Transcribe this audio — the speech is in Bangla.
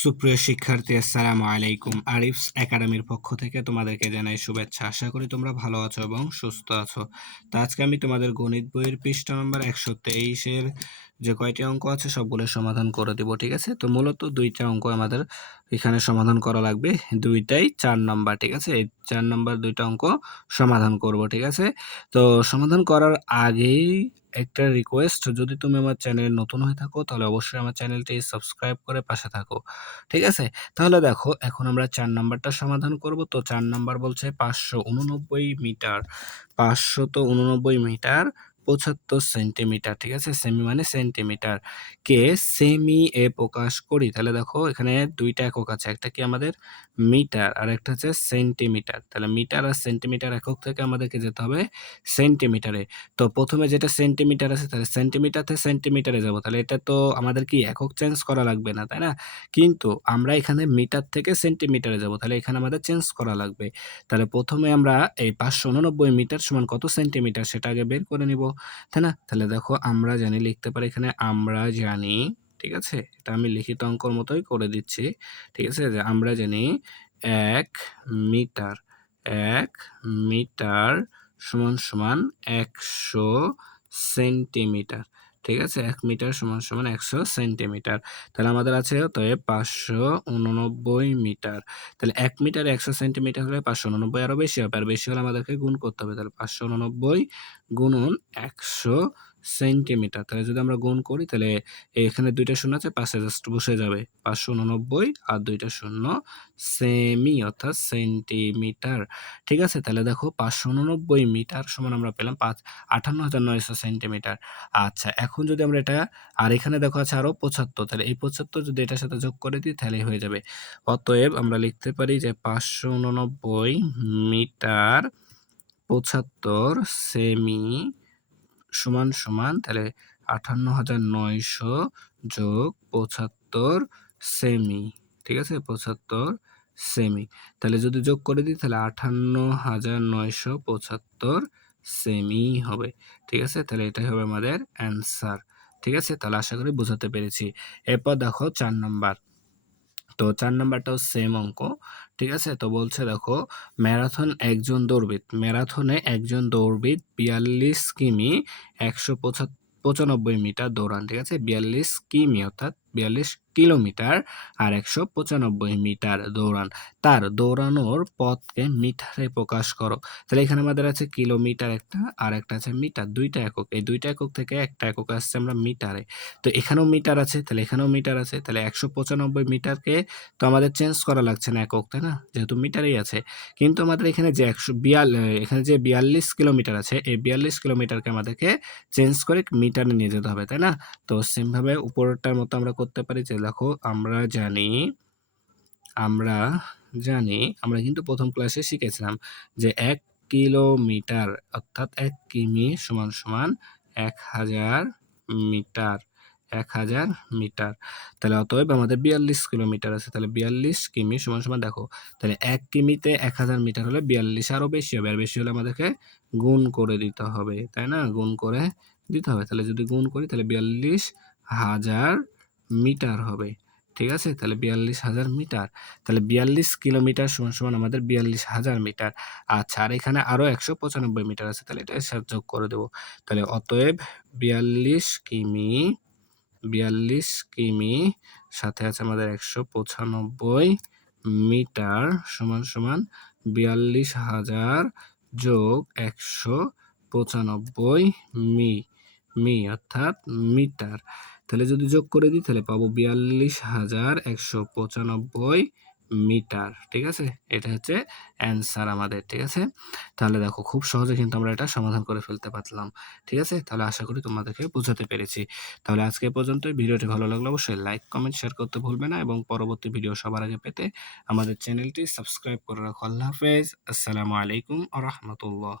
সুপ্রিয় শিক্ষার্থী, আসসালামু আলাইকুম। আরিফস একাডেমির পক্ষ থেকে তোমাদেরকে জানাই শুভেচ্ছা। আশা করি তোমরা ভালো আছো এবং সুস্থ আছো। তো আজকে আমি তোমাদের গণিত বইয়ের পৃষ্ঠা নম্বর 123-এর যে কয়টি অঙ্ক আছে সবগুলো সমাধান করে দেব, ঠিক আছে? তো মূলত দুইটা অঙ্ক আমাদের এখানে সমাধান করা লাগবে, দুইটাই 4 নাম্বার, ঠিক আছে? এই 4 নাম্বার দুইটা অঙ্ক সমাধান করব, ঠিক আছে? তো সমাধান করার আগেই একটা রিকোয়েস্ট, যদি তুমি আমার চ্যানেলে নতুন হয়ে থাকো তাহলে অবশ্যই আমার চ্যানেলটি সাবস্ক্রাইব করে পাশে থাকো, ঠিক আছে? তাহলে দেখো এখন আমরা 4 নাম্বারটা সমাধান করব। তো 4 নাম্বার বলছে 589 মিটার, 589 মিটার 75 সেন্টিমিটার, ঠিক আছে? সেমি মানে সেন্টিমিটার কে সেমি এ প্রকাশ করি। তাহলে দেখো এখানে দুইটা একক আছে, একটা কি আমাদের মিটার আর একটা হচ্ছে সেন্টিমিটার। তাহলে মিটার আর সেন্টিমিটার একক থেকে আমাদেরকে যেতে হবে সেন্টিমিটারে। তো প্রথমে যেটা সেন্টিমিটার আছে তাহলে সেন্টিমিটার থেকে সেন্টিমিটারে যাব, তাহলে এটা তো আমাদের কি একক চেঞ্জ করা লাগবে না, তাই না? কিন্তু আমরা এখানে মিটার থেকে সেন্টিমিটারে যাব, তাহলে এখানে আমাদের চেঞ্জ করা লাগবে। তাহলে প্রথমে আমরা এই 589 মিটার সমান কত সেন্টিমিটার সেটা আগে বের করে নিব, তাই না? তাহলে দেখো আমরা জানি, লিখতে পারি এখানে আমরা জানি, ঠিক আছে? এটা আমি লিখিত অঙ্কর মতোই করে দিচ্ছি, ঠিক আছে? যে আমরা জানি 1 মিটার, 1 মিটার সমান সমান 100 সেন্টিমিটার, ঠিক আছে? 1 মিটার সমান সমান 100 সেন্টিমিটার। তাহলে আমাদের আছে অতএব 589 মিটার। তাহলে 1 মিটার 100 সেন্টিমিটার হলে 589 আরো বেশি হবে। আর বেশি হলে আমাদেরকে গুণ করতে হবে। তাহলে 589 গুণন 100 সেন্টিমিটার। তাহলে যদি আমরা গুণ করি তাহলে এখানে ২ টা শূন্য আছে, পাশে জাস্ট বসে যাবে। 589 আর ২ টা শূন্য সেমি অর্থাৎ সেন্টিমিটার। ঠিক আছে? তাহলে দেখো 589 মিটার সমান আমরা পেলাম 58,900 সেন্টিমিটার। আচ্ছা, এখন যদি আমরা এটা, আর এখানে দেখো আছে আরো 75, তাহলে এই 75 যদি এটার সাথে যোগ করে দিই তাহলেই হয়ে যাবে। অতএব আমরা লিখতে পারি যে 589 মিটার 75 সেমি সমান সমান তাহলে 58,900 যোগ 75 সেমি, ঠিক আছে? 75 সেমি। তাহলে যদি যোগ করে দিই তাহলে 58,975 সেমি হবে, ঠিক আছে? তাহলে এটাই হবে আমাদের অ্যান্সার, ঠিক আছে? তাহলে আশা করি বোঝাতে পেরেছি। এরপর দেখো 4 নাম্বার। তো ৪ নাম্বারটাও সেম অঙ্ক, ঠিক আছে? তো বলছে দেখো ম্যারাথনে একজন দৌড়বিদ ৪২ কিমি ১৯৫ মিটার দৌড়ান, ঠিক আছে? ৪২ কিমি অর্থাৎ ৪২ কিলোমিটার আর ১৯৫ মিটার দৌড়ান। তার দৌড়ানোর পথকে মিটারে প্রকাশ করো। তাহলে এখানে আমাদের আছে কিলোমিটার একটা আর একটা আছে মিটার, ২ টা একক। এই ২ টা একক থেকে একটা একক আসছে আমরা মিটারে। তো এখানেও মিটার আছে, তাহলে এখানেও মিটার আছে। তাহলে ১৯৫ মিটারকে তো আমাদের চেঞ্জ করা লাগছে না একক, তাই না? যেহেতু মিটারেই আছে। কিন্তু আমাদের এখানে যে এখানে যে ৪২ কিলোমিটার আছে, এই ৪২ কিলোমিটারকে আমাদেরকে চেঞ্জ করে মিটারে নিয়ে যেতে হবে, তাই না? তো সেম ভাবে উপরেরটার মতো আমরা করতে পারি যে দেখো আমরা কিন্তু প্রথম ক্লাসে শিখেছিলাম যে ১ কিলোমিটার অর্থাৎ ১ কিমি সমান সমান ১০০০ মিটার, ১০০০ মিটার। তাহলে অতএব আমাদের ৪২ কিলোমিটার আছে। তাহলে ৪২ কিমি সমান সমান দেখো, তাহলে ১ কিমিতে ১০০০ মিটার হলে ৪২ আরো বেশি হবে। আর বেশি হলে আমাদেরকে গুণ করে দিতে হবে, তাই না? গুণ করে দিতে হবে। তাহলে যদি গুণ করি তাহলে ৪২,০০০ মিটার হবে, ঠিক আছে? তাহলে ৪২,০০০ মিটার। তাহলে ৪২ কিলোমিটার সমান সমান আমাদের ৪২,০০০ মিটার। আচ্ছা, আর এখানে আরো ১৯৫ মিটার আছে, তাহলে এটার সাথে যোগ করে দেব। তাহলে অতএব ৪২ কিমি, ৪২ কিমি সাথে আছে আমাদের ১৯৫ মিটার সমান সমান ৪২,০০০ যোগ ১৯৫ মি, অর্থাৎ মিটার। তাহলে যদি যোগ করে দিই তাহলে পাবো ৪২,১৯৫ মিটার, ঠিক আছে? এটা হচ্ছে অ্যান্সার আমাদের, ঠিক আছে? তাহলে দেখো খুব সহজে কিন্তু আমরা এটা সমাধান করে ফেলতে পারলাম, ঠিক আছে? তাহলে আশা করি তোমাদেরকে বোঝাতে পেরেছি। তাহলে আজকে এ পর্যন্তই। ভিডিওটি ভালো লাগলে অবশ্যই লাইক, কমেন্ট, শেয়ার করতে ভুলবে না এবং পরবর্তী ভিডিও সবার আগে পেতে আমাদের চ্যানেলটি সাবস্ক্রাইব করে রাখো। আল্লাহ হাফেজ। আসসালামু আলাইকুম ওয়া রাহমাতুল্লাহ।